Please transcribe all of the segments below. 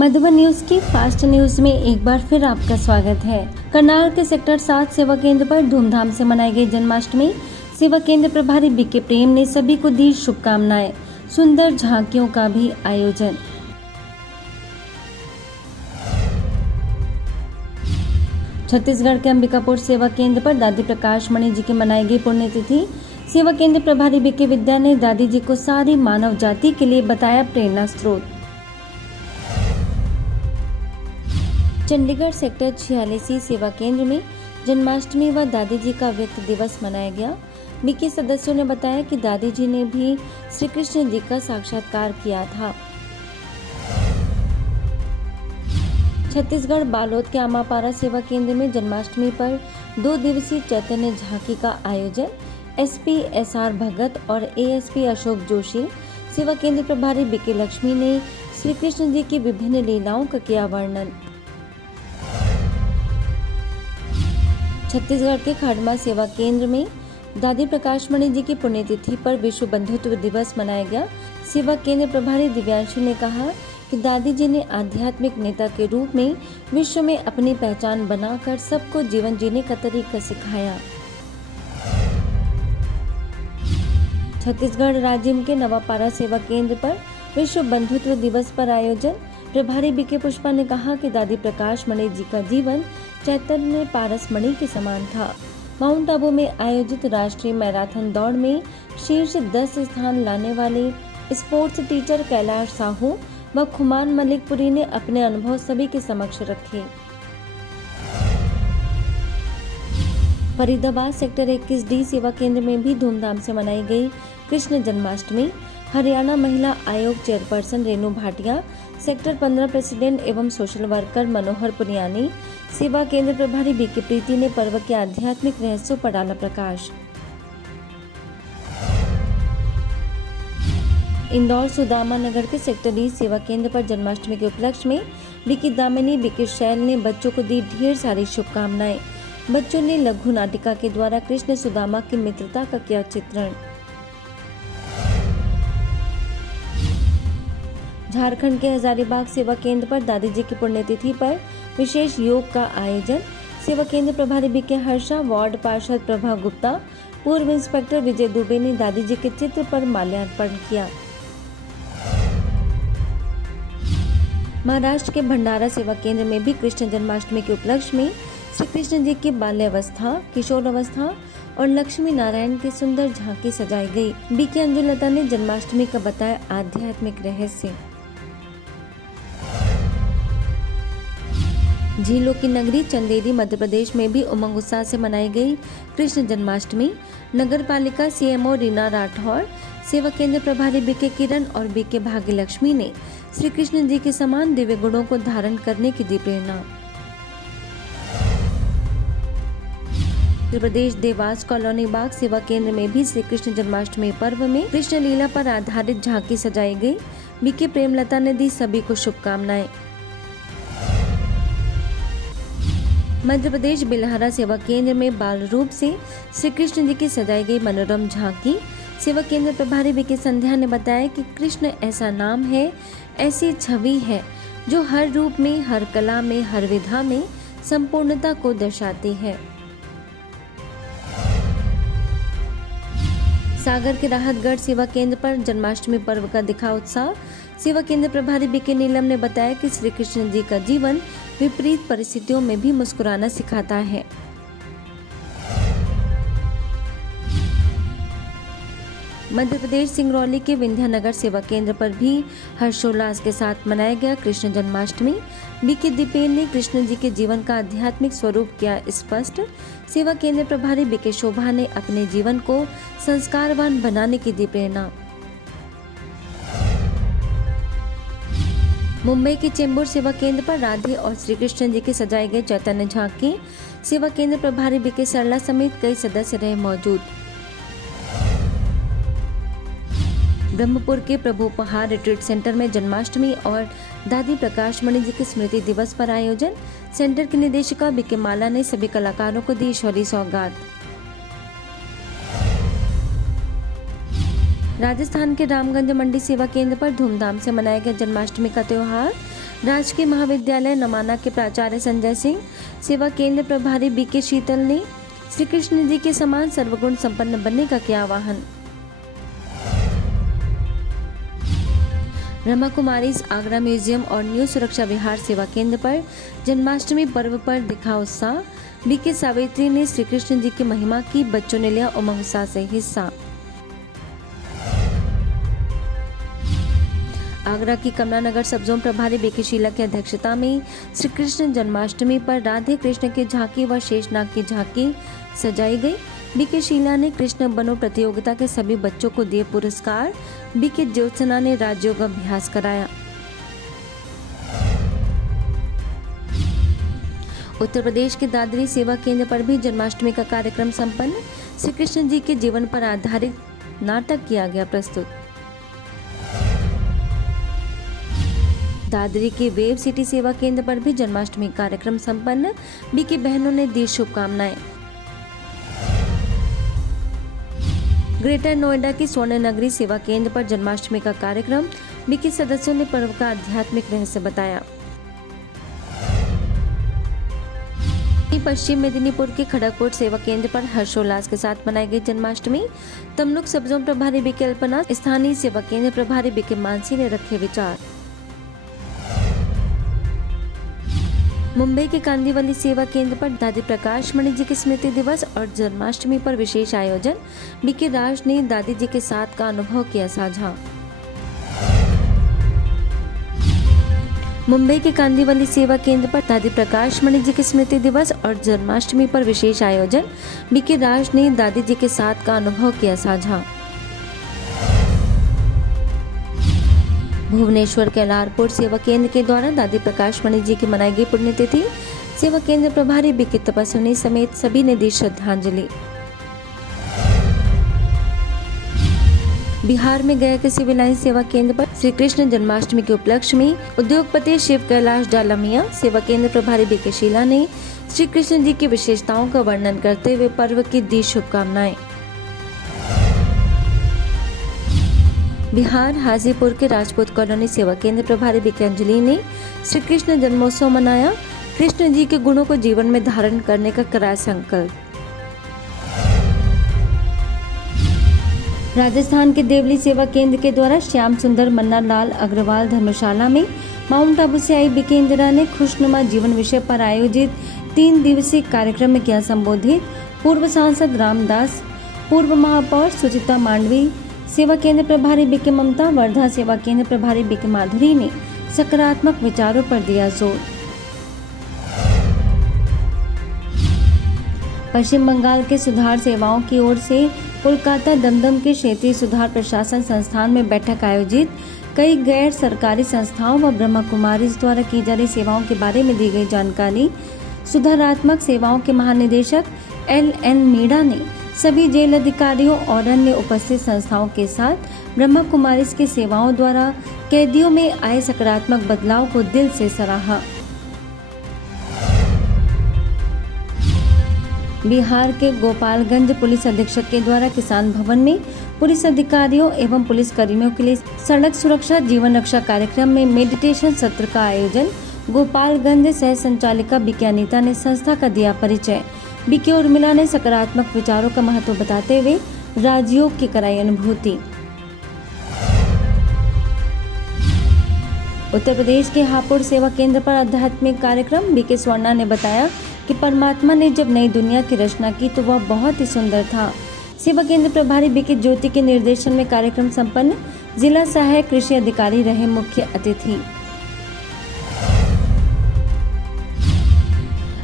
Madhuban news की fast news में एक बार फिर आपका स्वागत है। करनाल के सेक्टर 7 सेवा केंद्र पर धूमधाम से मनाई गई जन्माष्टमी। सेवा केंद्र प्रभारी बीके प्रेम ने सभी को दी शुभकामनाएं। सुंदर झांकियों का भी आयोजन। छत्तीसगढ़ के अंबिकापुर सेवा केंद्र पर दादी प्रकाश मणि जी की मनाई गई पुण्यतिथि। सेवा केंद्र प्रभारी बीके विद्या ने दादी जी को सारी मानव जाति के लिए बताया प्रेरणा स्रोत। चंडीगढ़ सेक्टर 46 सेवा केंद्र में जन्माष्टमी व दादी जी का व्यक्त दिवस मनाया गया। बीके सदस्यों ने बताया कि दादी जी ने भी श्री कृष्ण जी का साक्षात्कार किया था। छत्तीसगढ़ बालोद के आमापारा सेवा केंद्र में जन्माष्टमी पर 2 दिवसीय चैतन्य झांकी का आयोजन। एसपी एसआर भगत और एएसपी अशोक जोशी, सेवा केंद्र प्रभारी बीके लक्ष्मी ने श्री कृष्ण जी की विभिन्न लीलाओं का किया वर्णन। छत्तीसगढ़ के खाडमा सेवा केंद्र में दादी प्रकाश मणि जी की पुण्यतिथि पर विश्व बंधुत्व दिवस मनाया गया। सेवा केंद्र प्रभारी दिव्यांशु ने कहा कि दादी जी ने आध्यात्मिक नेता के रूप में विश्व में अपनी पहचान बनाकर सबको जीवन जीने का तरीका सिखाया। छत्तीसगढ़ राज्य के नवापारा सेवा केंद्र पर विश्व बंधुत्व दिवस पर आयोजन। प्रभारी बीके पुष्पा ने कहा कि दादी प्रकाश मणि जी का जीवन चैतन्य पारस मणि के समान था। माउंट आबू में आयोजित राष्ट्रीय मैराथन दौड़ में शीर्ष 10 स्थान लाने वाले स्पोर्ट्स टीचर कैलाश साहू व खुमान मलिकपुरी ने अपने अनुभव सभी के समक्ष रखे। फरीदाबाद सेक्टर 21D सेवा केंद्र में भी धूमधाम से मनाई गई कृष्ण जन्माष्टमी। हरियाणा महिला आयोग chairperson Renu Bhatia, sector 15 president एवं सोशल वर्कर मनोहर पुनियानी, सेवा केंद्र प्रभारी बीके प्रीति ने पर्व के आध्यात्मिक रहस्यों पर डाला प्रकाश। इंदौर सुदामा नगर के सेक्टर 20 सेवा केंद्र पर जन्माष्टमी के उपलक्ष्य में बीके दामिनी बीके शैल ने बच्चों को दी ढेर सारी शुभकामनाएं। बच्चों ने लघु नाटिका के द्वारा कृष्ण सुदामा की मित्रता का किया चित्रण। झारखंड के हजारीबाग सेवा केंद्र पर दादी जी की पुण्यतिथि पर विशेष योग का आयोजन। सेवा केंद्र प्रभारी बीके हर्षा, वार्ड पार्षद प्रभा गुप्ता, पूर्व इंस्पेक्टर विजय दुबे ने दादी जी के चित्र पर माल्यार्पण किया। महाराष्ट्र के भंडारा सेवा केंद्र में भी कृष्ण जन्माष्टमी के उपलक्ष्य में श्री कृष्ण जी की बाल्यावस्था, किशोरावस्था और लक्ष्मी नारायण की सुंदर झांकी सजाई गई। बीके अंजुलता ने जन्माष्टमी का बताया आध्यात्मिक रहस्य। झीलों की नगरी चंदेरी मध्य प्रदेश में भी उमंग उत्साह से मनाई गई कृष्ण जन्माष्टमी। नगर पालिका सीएमओ रीना राठौर, सेवा केंद्र प्रभारी बीके किरण और बीके भाग्य लक्ष्मी ने श्री कृष्ण जी के समान दिव्य गुणों को धारण करने की दी प्रेरणा। उत्तर प्रदेश देवास कॉलोनी बाग सेवा केंद्र में भी श्री कृष्ण जन्माष्टमी पर्व में कृष्ण लीला पर आधारित झांकी सजाई गई। बीके प्रेमलता ने दी सभी को शुभकामनाएं। मध्य प्रदेश बिल्हारा सेवा केंद्र में बाल रूप से श्री कृष्ण जी की सजाई गई मनोरम झांकी। सेवा केंद्र प्रभारी बीके संध्या ने बताया कि कृष्ण ऐसा नाम है, ऐसी छवि है जो हर रूप में, हर कला में, हर विधा में संपूर्णता को दर्शाती है। सागर के राहतगढ़ सेवा केंद्र पर जन्माष्टमी पर्व का दिखा उत्साह। सेवा केंद्र प्रभारी बीके नीलम ने बताया कि श्री कृष्ण जी का जीवन विपरीत परिस्थितियों में भी मुस्कुराना सिखाता है। मध्य प्रदेश सिंगरौली के विंध्यानगर सेवा केंद्र पर भी हर्षोल्लास के साथ मनाया गया कृष्ण जन्माष्टमी। बीके दीपेन ने कृष्ण जी के जीवन का आध्यात्मिक स्वरूप किया स्पष्ट। सेवा केंद्र प्रभारी बीके शोभा ने अपने जीवन को संस्कारवान बनाने की दी प्रेरणा। मुंबई के चेंबूर सेवा केंद्र पर राधे और श्री कृष्ण जी की सजाई गई चैतन्य झांकी। सेवा केंद्र प्रभारी बीके सरला समेत कई सदस्य रहे मौजूद। ब्रह्मपुर के प्रभु पहाड़ रिट्रीट सेंटर में जन्माष्टमी और दादी प्रकाश मणि जी की स्मृति दिवस पर आयोजन। सेंटर की निदेशिका बीके माला ने सभी कलाकारों को दी ईश्वरीय सौगात। राजस्थान के रामगंज मंडी सेवा केंद्र पर धूमधाम से मनाया गया जन्माष्टमी का त्योहार। राजकीय महाविद्यालय नमाना के प्राचार्य संजय सिंह, सेवा केंद्र प्रभारी बीके शीतल ने श्री कृष्ण जी के समान सर्वगुण संपन्न बनने का किया आह्वान। ब्रह्मा कुमारीज आगरा म्यूजियम और न्यू सुरक्षा विहार सेवा केंद्र पर जन्माष्टमी पर्व पर दिखा उत्साह। बीके सावित्री ने श्री कृष्ण जी की महिमा की, बच्चों ने लिया उमंग उत्साह से हिस्सा। आगरा की कमलानगर सब जोन प्रभारी बीके शीला की अध्यक्षता में श्री कृष्ण जन्माष्टमी पर राधे कृष्ण की झांकी व शेषनाग की झांकी सजाई गई। बीके शीला ने कृष्ण बनो प्रतियोगिता के सभी बच्चों को दिए पुरस्कार। बीके ज्योत्सना ने राजयोग अभ्यास कराया। उत्तर प्रदेश के दादरी सेवा केंद्र पर भी जन्माष्टमी का कार्यक्रम संपन्न। श्री कृष्ण जी के जीवन पर आधारित नाटक किया गया प्रस्तुत। दादरी के वेव सिटी सेवा केंद्र पर भी जन्माष्टमी कार्यक्रम संपन्न। बीके बहनों ने दी शुभकामनाएं। ग्रेटर नोएडा की स्वर्ण नगरी सेवा केंद्र पर जन्माष्टमी का कार्यक्रम। बीके सदस्यों ने पर्व का आध्यात्मिक रहस्य बताया। पश्चिम मेदिनीपुर के खड़गपुर सेवा केंद्र पर हर्षोल्लास के साथ मनाई गई जन्माष्टमी। तमलुक सब जोन प्रभारी बीके अल्पना, स्थानीय सेवा केंद्र प्रभारी बीके मानसी ने रखे विचार। मुंबई के कांदीवली सेवा केंद्र पर दादी प्रकाश मणि जी के स्मृति दिवस और जन्माष्टमी पर विशेष आयोजन। बीके राज ने दादी जी के साथ का अनुभव किया साझा। मुंबई के कांदीवली सेवा केंद्र पर दादी प्रकाश मणि जी के स्मृति दिवस और जन्माष्टमी पर विशेष आयोजन। बीके राज ने दादी जी के साथ का अनुभव किया साझा। भुवनेश्वर के लारपुर सेवा केंद्र के द्वारा दादी प्रकाश मणि जी की मनाई गई पुण्यतिथि। सेवा केंद्र प्रभारी बीके तपस्विनी समेत सभी ने दी श्रद्धांजलि। बिहार में गया के सिविल लाइन सेवा केंद्र पर श्री कृष्ण जन्माष्टमी के उपलक्ष्य में उद्योगपति शिव कैलाश डालमिया, सेवा केंद्र प्रभारी बीके शीला ने श्री कृष्ण जी की विशेषताओं का वर्णन करते हुए पर्व की दी शुभकामनाएं। बिहार हाजीपुर के राजपूत कॉलोनी सेवा केंद्र प्रभारी बीके अंजलि ने श्री कृष्ण जन्मोत्सव मनाया। कृष्ण जी के गुणों को जीवन में धारण करने का कराया संकल्प। राजस्थान के देवली सेवा केंद्र के द्वारा श्याम सुंदर मन्ना लाल अग्रवाल धर्मशाला में माउंट आबू से आई बीके इंदिरा ने खुशनुमा जीवन विषय पर आयोजित 3 दिवसीय कार्यक्रम में किया संबोधित। पूर्व सांसद रामदास, पूर्व महापौर सुचिता मांडवी, सेवा केंद्र प्रभारी बीके ममता, वर्धा सेवा केंद्र प्रभारी बीके माधुरी ने सकारात्मक विचारों पर दिया जोर। पश्चिम बंगाल के सुधार सेवाओं की ओर से कोलकाता दमदम के क्षेत्रीय सुधार प्रशासन संस्थान में बैठक आयोजित। कई गैर सरकारी संस्थाओं व ब्रह्मा कुमारीज द्वारा की जा रही सेवाओं के बारे में दी गई जानकारी। सुधारात्मक सेवाओं के महानिदेशक LN मीणा ने सभी जेल अधिकारियों और अन्य उपस्थित संस्थाओं के साथ ब्रह्मा कुमारीज की सेवाओं द्वारा कैदियों में आए सकारात्मक बदलाव को दिल से सराहा। बिहार के गोपालगंज पुलिस अधीक्षक के द्वारा किसान भवन में पुलिस अधिकारियों एवं पुलिस कर्मियों के लिए सड़क सुरक्षा जीवन रक्षा कार्यक्रम में मेडिटेशन सत्र का आयोजन। गोपालगंज सह संचालिका बीके अनीता ने संस्था का दिया परिचय। बीके उर्मिला ने सकारात्मक विचारों का महत्व बताते हुए राजयोग की कराई अनुभूति। उत्तर प्रदेश के हापुड़ सेवा केंद्र पर आध्यात्मिक कार्यक्रम। बीके स्वर्णा ने बताया कि परमात्मा ने जब नई दुनिया की रचना की तो वह बहुत ही सुंदर था। सेवा केंद्र प्रभारी बीके ज्योति के निर्देशन में कार्यक्रम संपन्न। जिला सहायक कृषि अधिकारी रहे मुख्य अतिथि।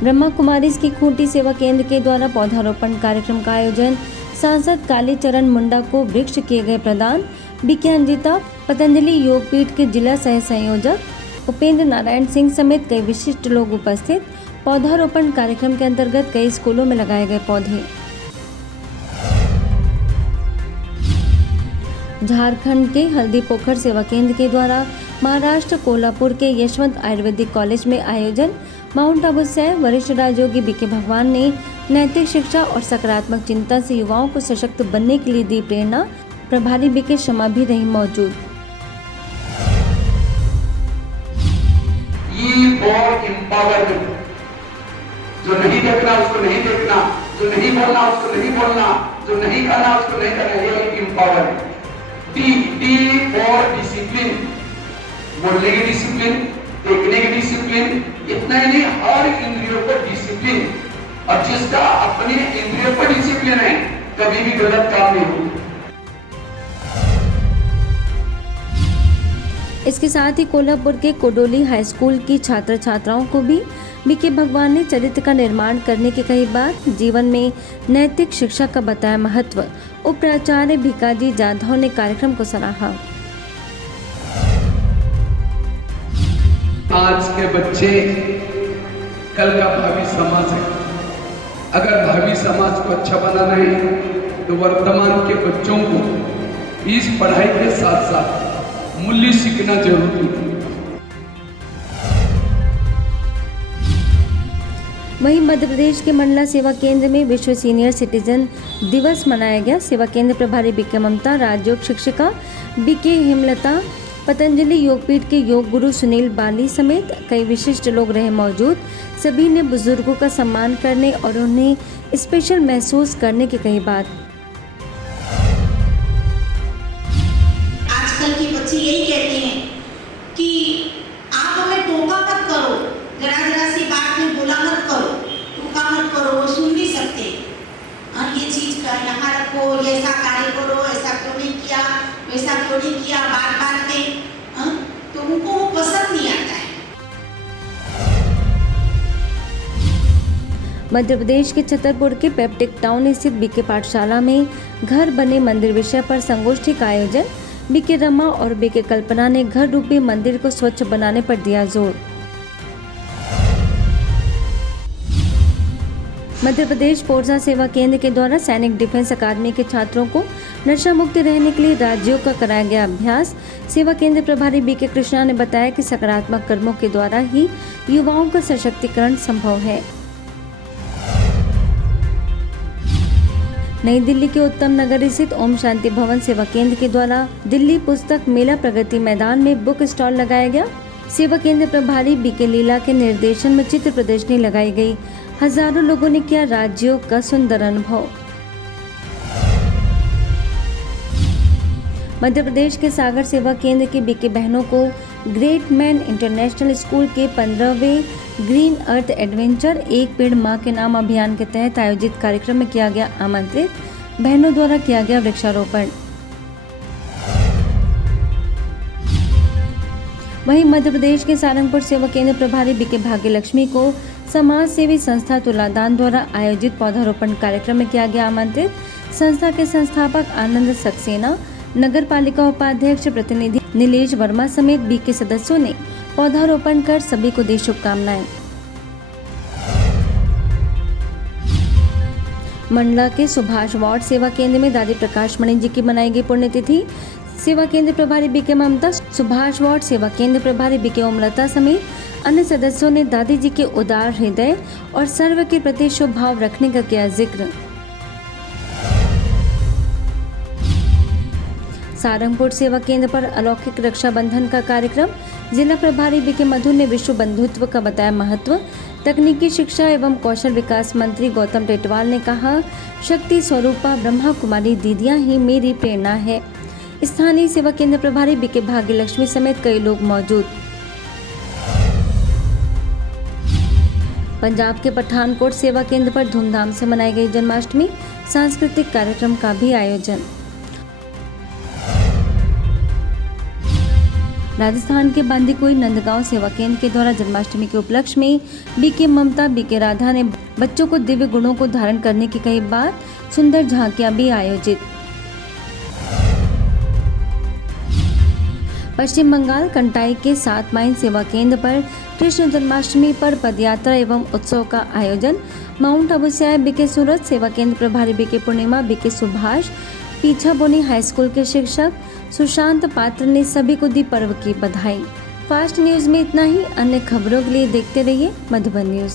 ब्रह्मा कुमारीज की खूंटी सेवा केंद्र के द्वारा पौधारोपण कार्यक्रम का आयोजन। सांसद कालीचरण मुंडा को वृक्ष किए गए प्रदान। बीके अंजिता, पतंजलि योगपीठ के जिला सह संयोजक उपेंद्र नारायण सिंह समेत कई विशिष्ट लोग उपस्थित। पौधारोपण कार्यक्रम के अंतर्गत कई स्कूलों में लगाए गए पौधे। झारखंड के हल्दी पोखर सेवा केंद्र के द्वारा महाराष्ट्र कोल्हापुर के यशवंत आयुर्वेदिक कॉलेज में आयोजन। माउंट आबू से वरिष्ठ राजयोगी बीके भगवान ने नैतिक शिक्षा और सकारात्मक चिंतन से युवाओं को सशक्त बनने के लिए दी प्रेरणा। प्रभारी बीके शमा भी रही मौजूद। E for empowerment. जो नहीं देखना उसको नहीं देखना, जो नहीं बोलना उसको नहीं बोलना, जो नहीं करना उसको नहीं करना, ये एम्पावरमेंट। डी फॉर डिसिप्लिन, बोलने की डिसिप्लिन, देखने की डिसिप्लिन, इतना ही नहीं हर इंद्रियों पर डिसिप्लिन। और जिसका अपने इंद्रियों पर डिसिप्लिन है कभी भी गलत काम नहीं होगा। इसके साथ ही कोल्हापुर के कोडोली हाई स्कूल की छात्र छात्राओं को भी बीके भगवान ने चरित्र का निर्माण करने की कही बात, जीवन में नैतिक शिक्षा का बताया महत्व। उप प्राचार्य भिकाजी जाधव ने कार्यक्रम को सराहा। आज के बच्चे कल का भावी समाज है। अगर भावी समाज को अच्छा बनाना है तो वर्तमान के बच्चों को इस पढ़ाई के साथ साथ मूल्य सीखना जरूरी है। वहीं मध्य प्रदेश के मंडला सेवा केंद्र में विश्व सीनियर सिटीजन दिवस मनाया गया। सेवा केंद्र प्रभारी बीके ममता, राजयोग शिक्षिका बीके हेमलता, पतंजलि योगपीठ के योग गुरु सुनील बाली समेत कई विशिष्ट लोग रहे मौजूद। सभी ने बुजुर्गों का सम्मान करने और उन्हें स्पेशल महसूस करने की कही बात। आजकल के बच्चे यही कहते हैं कि आप हमें टोका मत करो, जरा सी बात में बोला मत करो, टोका मत करो, वो सुन नहीं सकते। ये चीज का यहाँ रखो, ऐसा कार्य करो, ऐसा क्यों नहीं किया, वैसा क्यों नहीं किया, बात बात में तो उनको वो पसंद नहीं आता है। मध्य प्रदेश के छतरपुर के पेप्टिक टाउन स्थित बीके पाठशाला में घर बने मंदिर विषय पर संगोष्ठी का आयोजन। बीके रमा और बीके कल्पना ने घर रूपी मंदिर को स्वच्छ बनाने पर दिया जोर। मध्य प्रदेश पोरसा सेवा केंद्र के द्वारा सैनिक डिफेंस अकादमी के छात्रों को नशा मुक्त रहने के लिए राज्योग का कराया गया अभ्यास। सेवा केंद्र प्रभारी बीके कृष्णा ने बताया कि सकारात्मक कर्मों के द्वारा ही युवाओं का सशक्तिकरण संभव है। नई दिल्ली के उत्तम नगर स्थित ओम शांति भवन सेवा केंद्र के द्वारा दिल्ली पुस्तक मेला प्रगति मैदान में बुक स्टॉल लगाया गया। सेवा केंद्र प्रभारी बीके लीला के निर्देशन में चित्र प्रदर्शनी लगाई गई। हजारों लोगों ने किया राज्योग का सुंदर अनुभव। मध्य प्रदेश के सागर सेवा केंद्र की बीके बहनों को ग्रेट मैन इंटरनेशनल स्कूल के 15वें ग्रीन अर्थ एडवेंचर एक पेड़ मां के नाम अभियान के तहत आयोजित कार्यक्रम में किया गया आमंत्रित। बहनों द्वारा किया गया वृक्षारोपण। वहीं मध्य प्रदेश के सारंगपुर सेवा केंद्र प्रभारी बीके भाग्यलक्ष्मी को समाज सेवी संस्था तुलादान द्वारा आयोजित पौधारोपण कार्यक्रम में किया गया आमंत्रित। संस्था के संस्थापक आनंद सक्सेना, नगर पालिका उपाध्यक्ष प्रतिनिधि नीलेश वर्मा समेत बीके सदस्यों ने पौधारोपण कर सभी को दी शुभकामनाएं। मंडला के सुभाष वार्ड सेवा केंद्र में दादी प्रकाश मणि जी की मनाई गई पुण्यतिथि। सेवा केंद्र प्रभारी बीके ममता, सुभाष वार्ड सेवा केंद्र प्रभारी बीके ओमलता समेत अन्य सदस्यों ने दादी जी के उदार हृदय और सर्व के प्रति शुभ भाव रखने का किया जिक्र। सारंगपुर सेवा केंद्र पर अलौकिक रक्षाबंधन का कार्यक्रम। जिला प्रभारी बीके मधु ने विश्व बंधुत्व का बताया महत्व। तकनीकी शिक्षा एवं कौशल विकास मंत्री गौतम टेटवाल ने कहा, शक्ति स्वरूपा ब्रह्मा कुमारी दीदियां ही मेरी प्रेरणा है। स्थानीय सेवा केंद्र प्रभारी बीके भाग्यलक्ष्मी समेत कई लोग मौजूद। पंजाब के पठानकोट सेवा केंद्र पर धूमधाम से मनाई गई जन्माष्टमी। सांस्कृतिक कार्यक्रम का भी आयोजन। राजस्थान के बांदीकुई नंदगांव सेवा केंद्र के द्वारा जन्माष्टमी के उपलक्ष्य में बीके ममता, बीके राधा ने बच्चों को दिव्य गुणों को धारण करने की कही बात। सुंदर झांकियां भी आयोजित। पश्चिम बंगाल कंटाई के 7 माइन सेवा केंद्र पर कृष्ण जन्माष्टमी पर पदयात्रा एवं उत्सव का आयोजन। माउंट आबू से आए बीके सूरत सेवा केंद्र प्रभारी बीके पूर्णिमा, बीके सुभाष, पीछा बोनी हाई स्कूल के शिक्षक सुशांत पात्र ने सभी को दी पर्व की बधाई। फास्ट न्यूज में इतना ही। अन्य खबरों के लिए देखते रहिए मधुबन न्यूज।